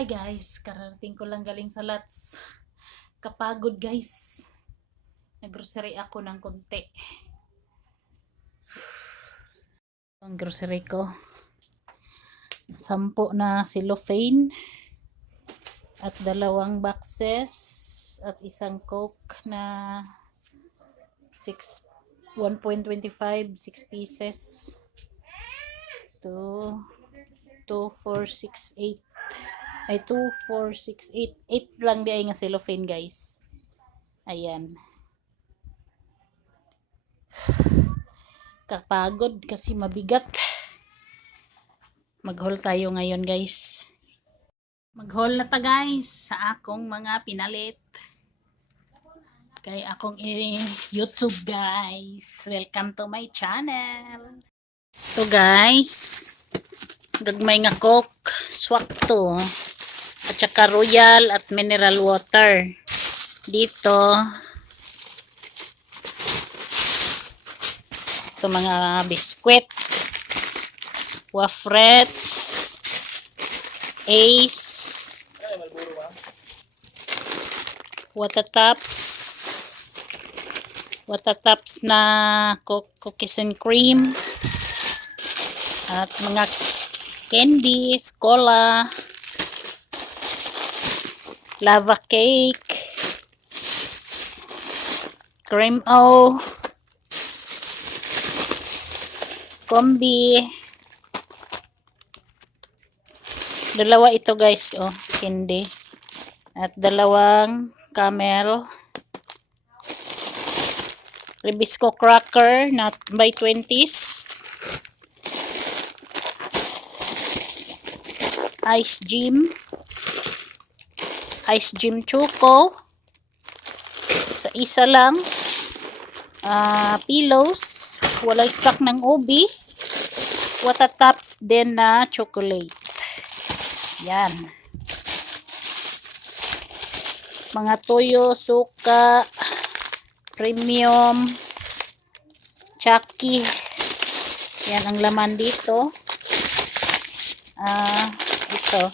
Hi guys, kararating ko lang galing sa Lots. Kapagod guys. Nag-grocery ako ng konti. Ang grocery ko. 10 na cellophane. At 2 boxes. At isang Coke na 1.25, 6 pieces. 2, 2, 4, 6, 8. Ay 2, 4, 6, 8. 8 lang di ay nga cellophane guys. Ayan. Kapagod kasi mabigat. Mag-haul tayo ngayon guys. Mag-haul na ta guys sa akong mga pinalit. Kay akong YouTube guys. Welcome to my channel. So guys, gagmay nga Coke, swak to. At saka royal at mineral water. Dito, ito mga biskwit, wafrets, Ace, watatops na cookies and cream, at mga candies, cola, lava cake, cream o, kombi. Dalawa ito guys, oh, candy. At 2 camel. Ribisco cracker na by 20s. Ice Gym choco. Sa isa lang. Pillows. Walang stock ng ubi. Watatops din na chocolate. Yan. Mga toyo, suka, premium, Chucky. Yan ang laman dito. Ito.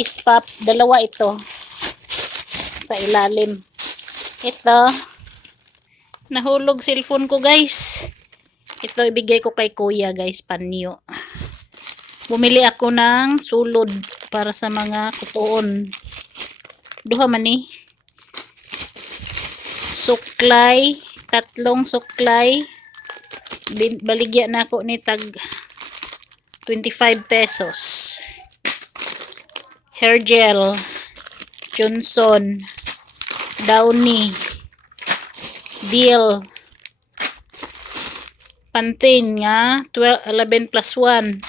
Ice pop. 2 ito. Sa ilalim. Ito. Nahulog cellphone ko guys. Ito ibigay ko kay kuya guys. Panyo. Bumili ako ng sulod para sa mga kutuon. Duha man ni. Suklay. 3 suklay. Baligya na ako ni tag 25 pesos. Hair gel. Johnson. Downy. Deal. Pantene nga 11 plus 1.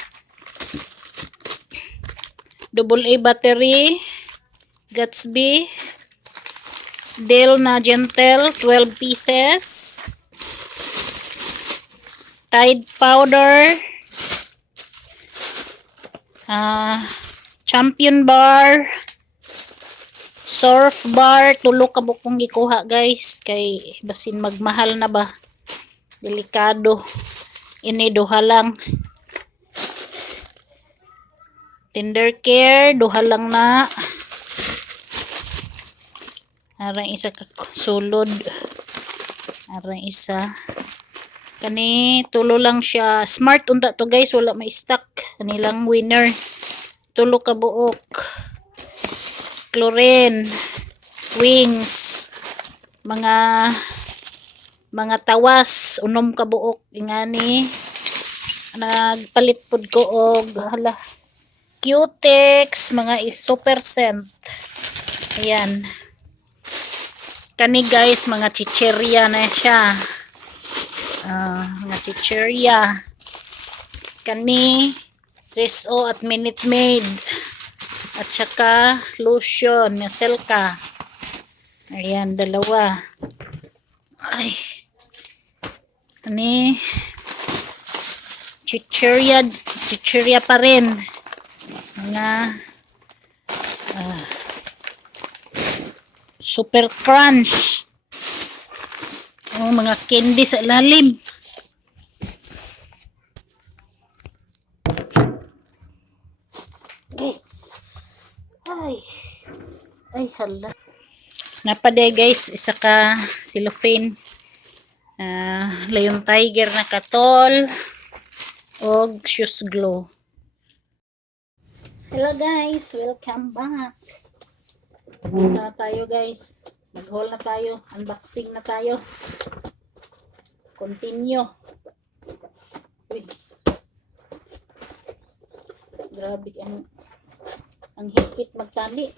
AA battery. Gatsby. Dell na Gentle 12 pieces. Tide powder. Champion bar. Surf bar. 3 kabuk kong gikuha guys. Kay basin magmahal na ba. Delikado. Ini 2 lang. Tender care. 2 lang na. Arang isa sulod. Arang isa. Kani tulo lang siya. Smart unta to guys. Wala may stock. Kani lang winner. 3 ka buok. Chlorine. Wings. Mga tawas. 6 ka buok. Ingani. Nagpalit pod ko og Cutex. Mga super scent. Ayan. Kani guys, mga chicheria na siya. Mga chicheria. Kani, Triso at Minute Maid. At saka, lotion, na Selka. Ayan, 2. Ay. Kani, chicheria pa rin. Mga, Super Crunch. Mga candy sa ilalim. Okay. Ay, hala. Napaday guys, isa ka cellophane. Lion Tiger na katol. O shoes glue. Hello guys, welcome back. Punta tayo guys. Mag-haul na tayo. Unboxing na tayo. Continue. Uy. Grabe ang higpit magtali.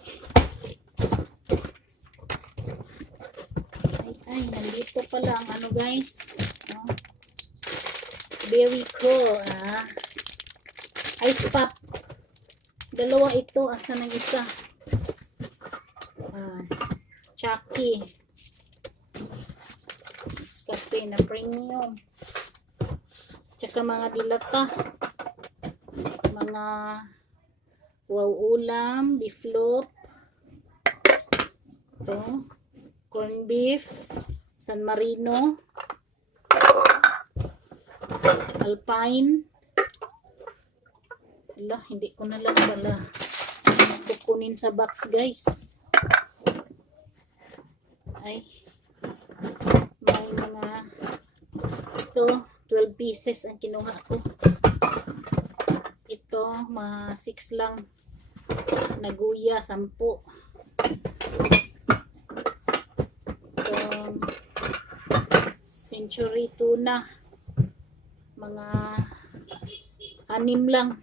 Ay, nandito pala ang ano guys. Oh. Very cool. Ice pop. Dalawa ito. Asa ng isa? Chucky. Kape na premium. Tsaka mga dilata. Mga wow ulam, beef loaf. Ito. Corn beef. San Marino. Alpine. Hala, hindi ko na lang pala kukunin sa box guys. Ay, may mga ito 12 pieces ang kinuha ko. Ito mga 6 lang. Naguya 10. Ito Century tuna mga 6 lang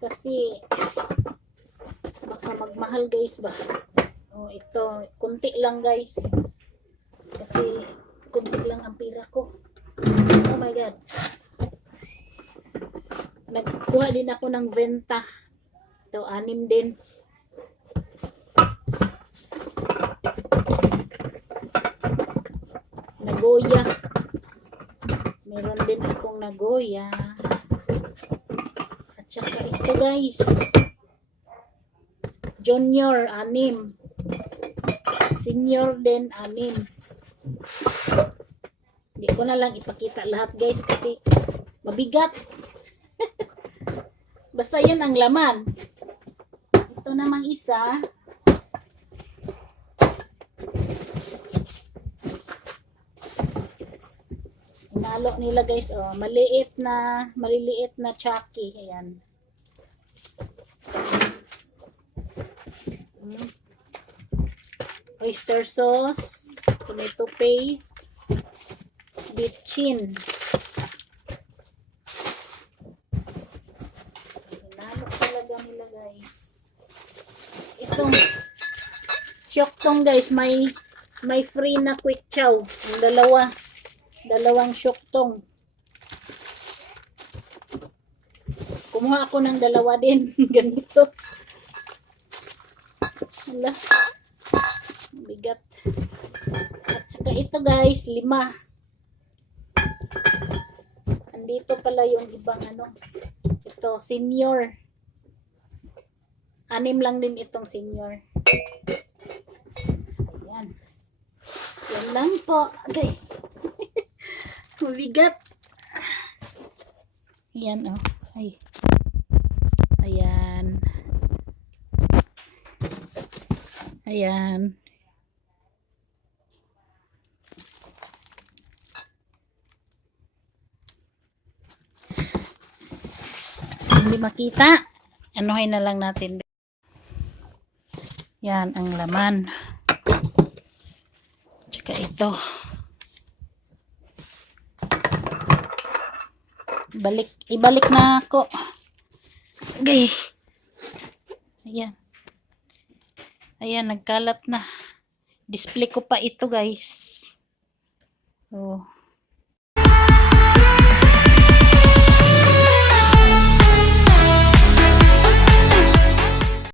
kasi baka magmahal guys ba. Ito kunti lang guys kasi kunti lang ang pira ko. Oh my god, nagkuha din ako ng benta. Ito 6 din. Nagoya, meron din akong nagoya. At saka ito guys, junior 6, senior din 6. Hindi ko na lang ipakita lahat guys kasi mabigat. Basta yun ang laman. Ito namang isa, inalo nila guys. Maliliit na Chucky. Ayan. Oyster sauce, tomato paste, bitchin. Inalo talaga nila guys. Itong syoktong guys, may free na quick chow. Yung dalawang syoktong. Kumuha ako ng dalawa din. Ganito. Hala. Bigat. At saka ito guys, 5. Andito pala yung ibang ano. Ito, senior. 6 lang din itong senior. Ayan. Yan lang po. Okay. Mabigat. Ayan oh. Ay. Ayan. Ayan. Hindi makita. Anuhin na lang natin. Yan ang laman. Tsaka ito. Ibalik na ako. Okay. Ayan. Ayan, nagkalat na. Display ko pa ito guys. Oh.